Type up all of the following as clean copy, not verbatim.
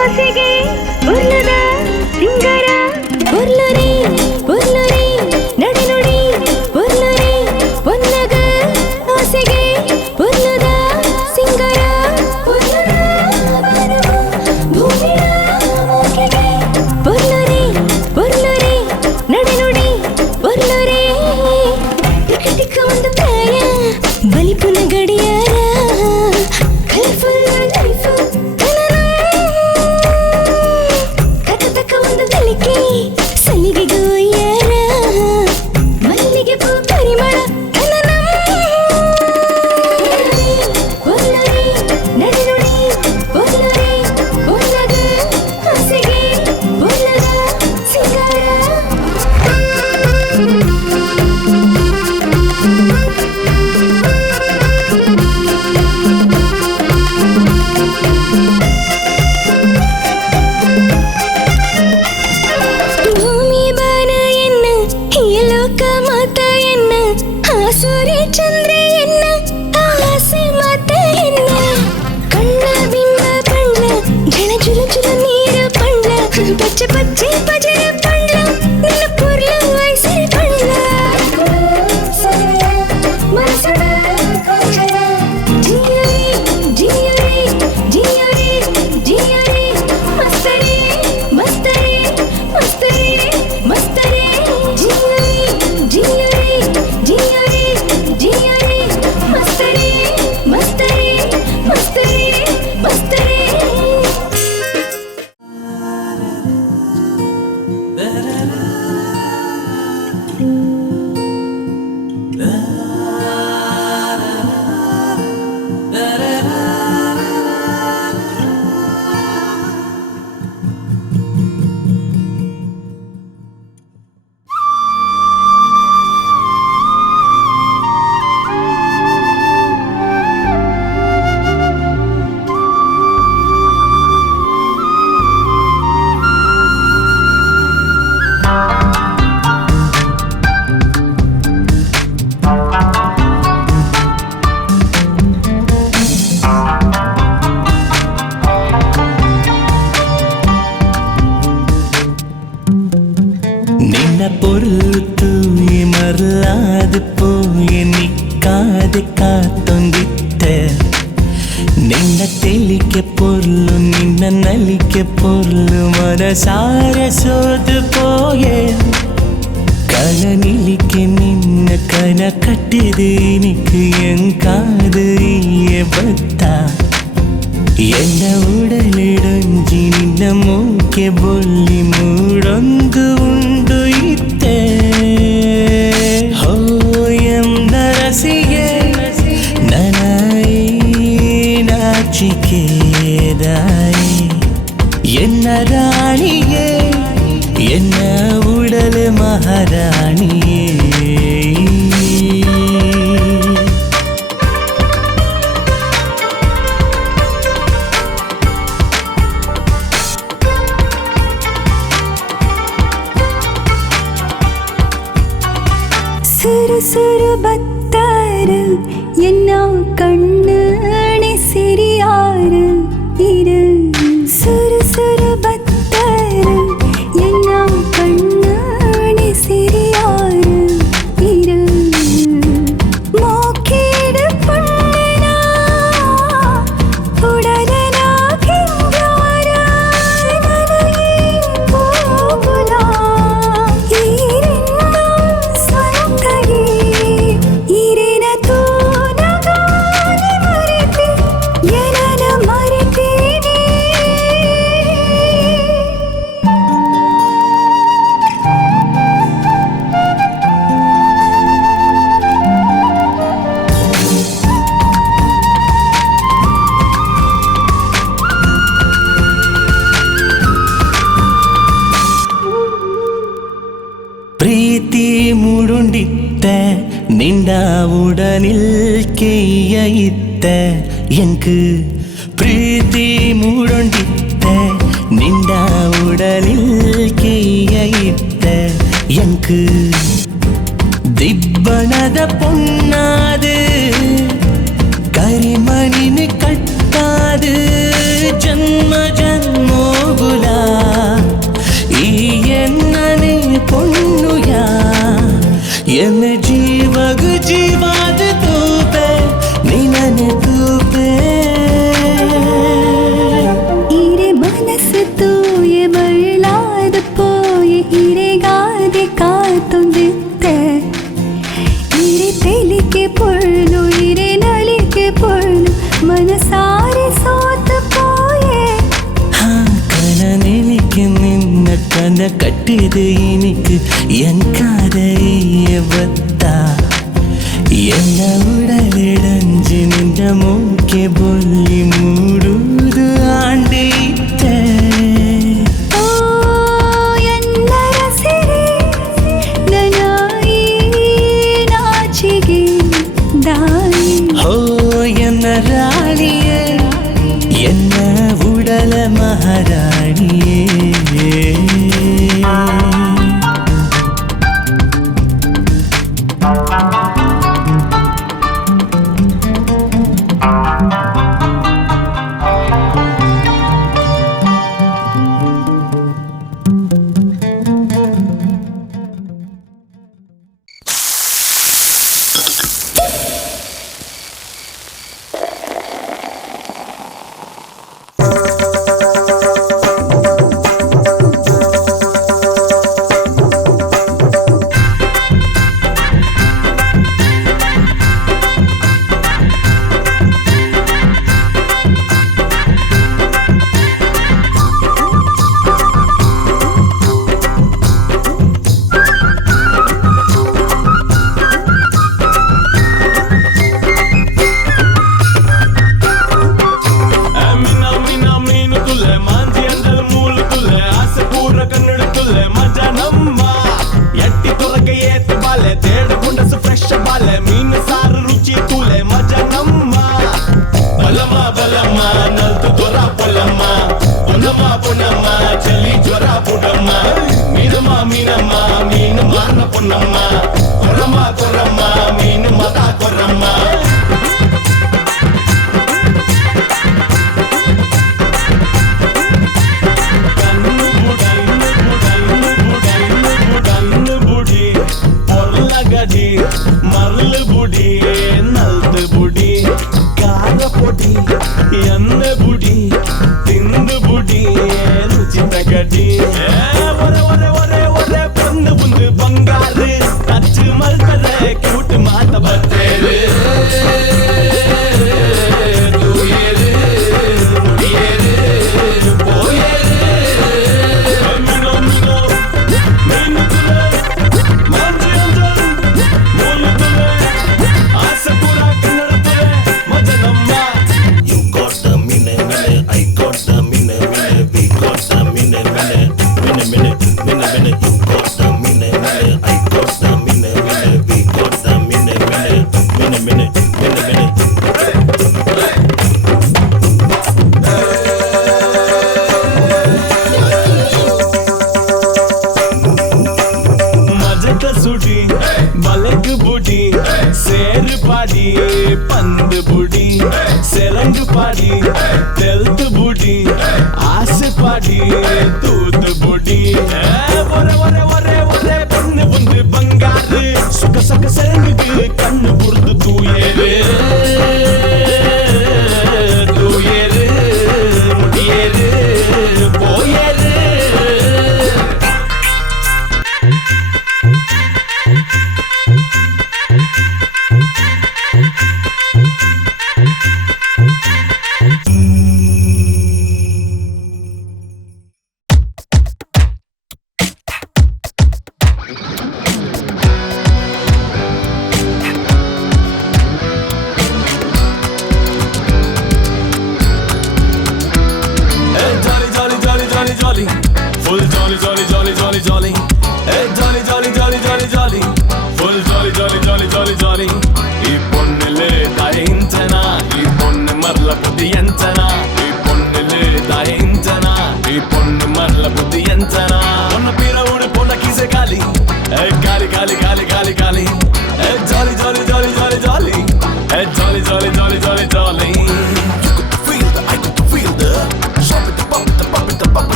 ಆಸೆಗೆ ಉರ್ಲದ ಸಿಂಗರ ಪೊರ್ಲುರೆ ಪೊರ್ಲುರೆ ನಡೆ ನುಡಿ ಪೊರ್ಲುರೆ ಪೊನ್ನಗ ಆಸೆಗೆ ಪೊರ್ಲದ ಸಿಂಗರ ಪೊರ್ಲುರ ಭೂಮಿಯ ಮೂಕೆಗೆ ಪೊರ್ಲುರೆ ಪೊರ್ಲುರೆ ನಡೆ ನುಡಿ ಪೊರ್ಲುರೆ ಟಿಕ ಟಿಕ ಒಂದು ಪ್ರಾಯ ಬಲಿಪುನ ಗಡಿಯಾರ ಕಲರ್ಫುಲ್ ಲೈಫ್ ತಕ ತಕ ಒಂದು ಕಲಿಕೆ ಸಲಿಗೆಗೂ ಯಾರ ಮಲ್ಲಿಗೆ ಪೂ ಪರಿಮಳ ಪೊರ್ಲುರೆ ನಡೆ ನುಡಿ ಪೊರ್ಲುರೆ ಪೊನ್ನಗ ಆಸೆಗೆ ಪೊರ್ಲದ ಸಿಂಗಾರ ಭೂಮಿ ಬಾನ ಎನ್ನ ಲೋಕ ಮಾತ ಎನ್ನ ಸೂರ್ಯ ಚಂದ್ರ ಎನ್ನ ಆಸೆ ಮಾತ ಎನ್ನ ಕಣ್ಣ ಬಿಂಬ ಬಣ್ಣ ಜಳ ಜುಲ ಜುಲ ನೀರ ಬಣ್ಣ ಪಚ್ಚೆ ಪಚ್ಚೆ ಪಜರ ಬಣ್ಣ ನಿನ್ನ ಪುರ್ಲ ವಯಸ್ಸೆ ಬಣ್ಣ ಮನಸದ ಗೋಚರ ಜಿಯರಿ ಜಿಯರಿ ಜಿಯರಿ ಜಿಯರಿ ಮಸ್ತರೆ ಮಸ್ತರೆ ಮಸ್ತರೆ ಮಸ್ತರೆ ಜಿಯರಿ ಜಿಯರಿ ಜಿಯರಿ ಜಿಯರಿ ಮಸ್ತರೆ ಮಸ್ತರೆ ಮಸ್ತರೆ ಮಸ್ತರೆ നിന്ന പൊറുത്തൂയെ മറലാതെ പോയെ നിക്കാതെ കാത്തൊണ്ടിtte നിന്ന തെളിക്കെ പൊർലു നിന്ന നലിക്കെ പൊർലു മനസാരെ സോതു പോയെ കനനിലിക്കെ നിന്ന കന കട്ടിയത് എനിക്ക് എൻ കാത് ഈയെ ബത്ത എന്ന ഉടലിടഞ്ചി നിന്ന മൂക്കെ ബൊല്ലി മൂടൊಂದು ಉಂಡು ಇತ್ತೆ ಹೋಯಂ ನರಸಿಗೆ ನನೈ ನಾಚಿಕೆದಾಯಿ ಎನ್ನ ರಾಣಿಯೇ ಎನ್ನ ಉಡಲು ಮಹಾರಾಣಿಯೇ ಸುರು ಸುರು ಬತ್ತಾರ ಎನ್ನ ಕಣ್ಣಣೆ ಸಿರಿಯಾರ ಇರು ಸುರು ಸುರು ಬತ್ತಾರ ಎನ್ನ ಕಣ್ಣಣೆ ಸಿರಿಯಾರ ಇರು ಮೋಕೇಡು ಪುಣ್ಣನ ಉಡಲನ ಕಿಂಗಾರ ನನಗೆ ಹೋಗುಲ ಈರಿನ ಸ್ವಂತಗೆ ಈರಿನ ತೋನಗಾನೆ ಮರೆತೆ ಏನನ ಮರೆತೇನೆ ಪ್ರೀತಿ ಮೂಡುಂಡಿತ್ತೆ ನಿಂಡ ಉಡನಿಲ್ ಕೆಯ್ಯ ಇತ್ತೆ ಎಂಕು ಪ್ರೀತಿ ಮೂಡುಂಡಿತ್ತೆ ನಿಂಡ ಉಡನಿಲ್ ಕೆಯ್ಯ ಇತ್ತೆ ಎಂಕು ದಿಬ್ಬಣದ பொண்ணாது கரிமணினு கட்டாது ஜன்ம ஜன்மோ என்ன ஜீவகு ஜீவாது தூபே நீ நனு தூபே இரு மனசு தூய மழலாது போய இறைகாதி காத்துந்தித்த இரு தெளிக்கு பொழுது இரு நளிக்கு பொழுது மனசாரி சோத்து போயே கனனெனிக்கு நின்ன கன கட்டுது இனிக்கு என் காதைய வத்தா என்ன உடலிடஞ்சு நின்ற மூக்கே பொல்லி மூடுது ஆண்டிட்ட ராணியே என்ன உடல மகாராணியே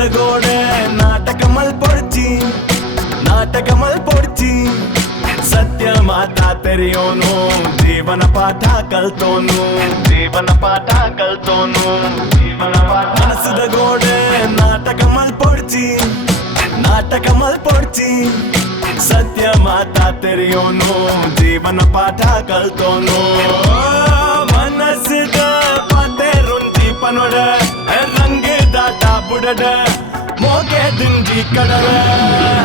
ಮನಸ್ಸದ ಗೋಡೆ ನಾಟಕ ಮಲ್ಪೊಡ್ಚಿ ಸತ್ಯ ಮಾತಾ ತೆರೆಯೋನು ಜೀವನ ಪಾಠ ಕಲ್ತೋನು ಮನಸ್ಸದ ಗೋಡೆ ನಾಟಕ ಮಲ್ಪೊಡ್ಚಿ ಸತ್ಯ ಮಾತಾ ತೆರೆಯೋನು ಜೀವನ ಪಾಠ ಕಲ್ತೋನು ಮನಸ್ಸದ ಪಾತೆ ರುಂಜಿ ಪನೊಡ ರಂಗೆ ದಾಟ ಬುಡಡ ಮೋಗೆ ದಿಂಜಿ ಕಡಲ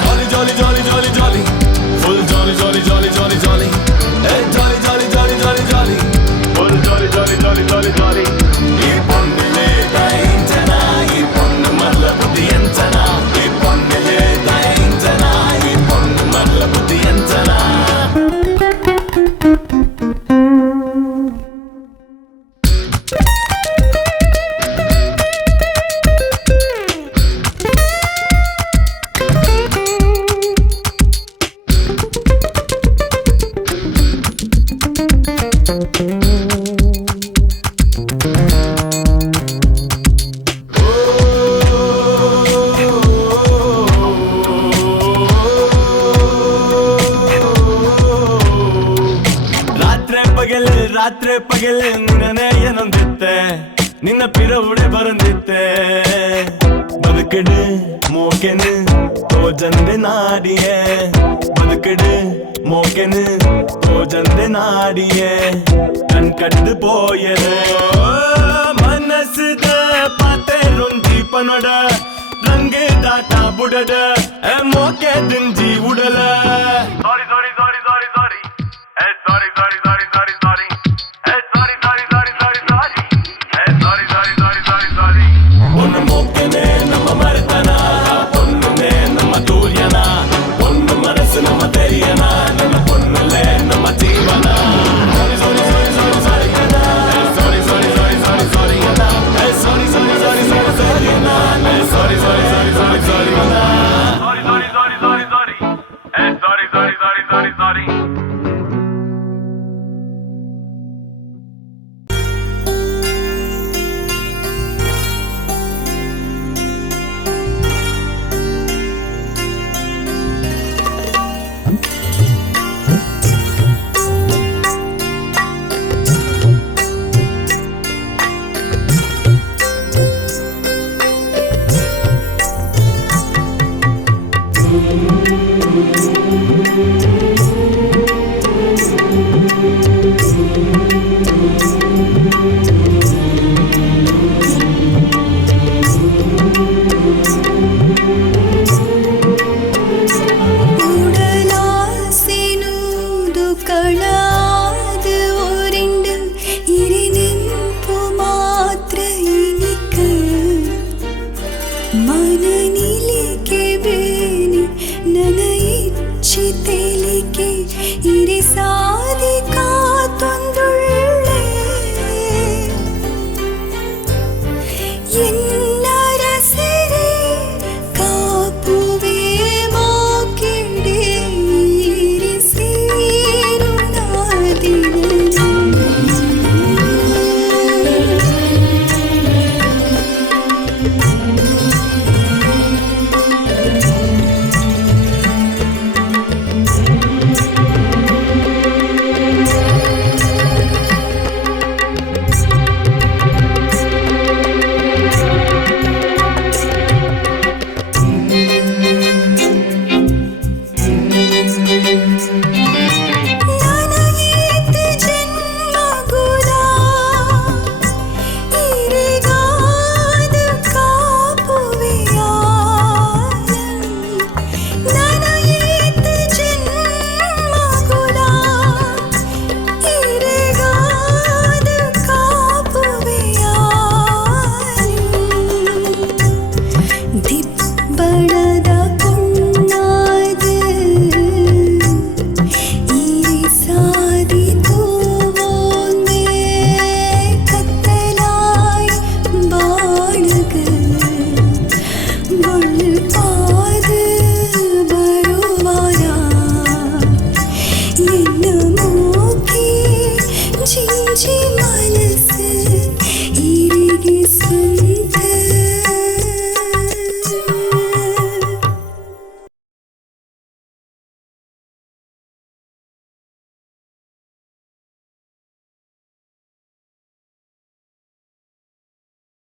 ಜಾಲಿ ಜಾಲಿ ಜಾಲಿ ಜಾಲಿ ಜಾಲಿ ಫುಲ್ ಜಾಲಿ ಜಾಲಿ ಜಾಲಿ ಜಾಲಿ ಜಾಲಿ ಜಾಲಿ ಜಾಲಿ ಜಾಲಿ ಜಾಲಿ ಜಾಲಿ ಫುಲ್ ಜಾಲಿ ಜಾಲಿ ಜಾಲಿ ಜಾಲಿ ಜಾಲಿ ಈ ಪೊನ್ನಿಲೆ ದೈಂಚನ ಈ ಪೊನ್ನು ಮಲ್ಲ ಬುದ್ಧಿ ಎಂಚನ ಈ ಪೊನ್ನಿಲೆ ದೈಂಚನ ಈ ಪೊನ್ನು ಮಲ್ಲ ಬುದ್ಧಿ ಎಂಚನ ರಾತ್ರಿ ಪಗಲೆ ನಿನ್ನನೆ ಏನೊಂದಿತ್ತೆ ನಿನ್ನ ಪಿರವುಡೆ ಬರಂದಿತ್ತೆ ಬದುಕಡು ಮೋಕೆನು ತೋಜಂದೆ ನಾಡಿಯೇ ಬದುಕಡು ಮೋಕೆನು ತೋಜಂದೆ ನಾಡಿಯೇ ಕಣ್ ಕಡ್ದು போயது ಮನಸ್ಸದ ಪಾತೆ ರುಂಜಿ ಪನೊಡ ರಂಗೆ ದಾಟ ಬುಡಡ ಮೋಕೆ ದಿಂಜಿ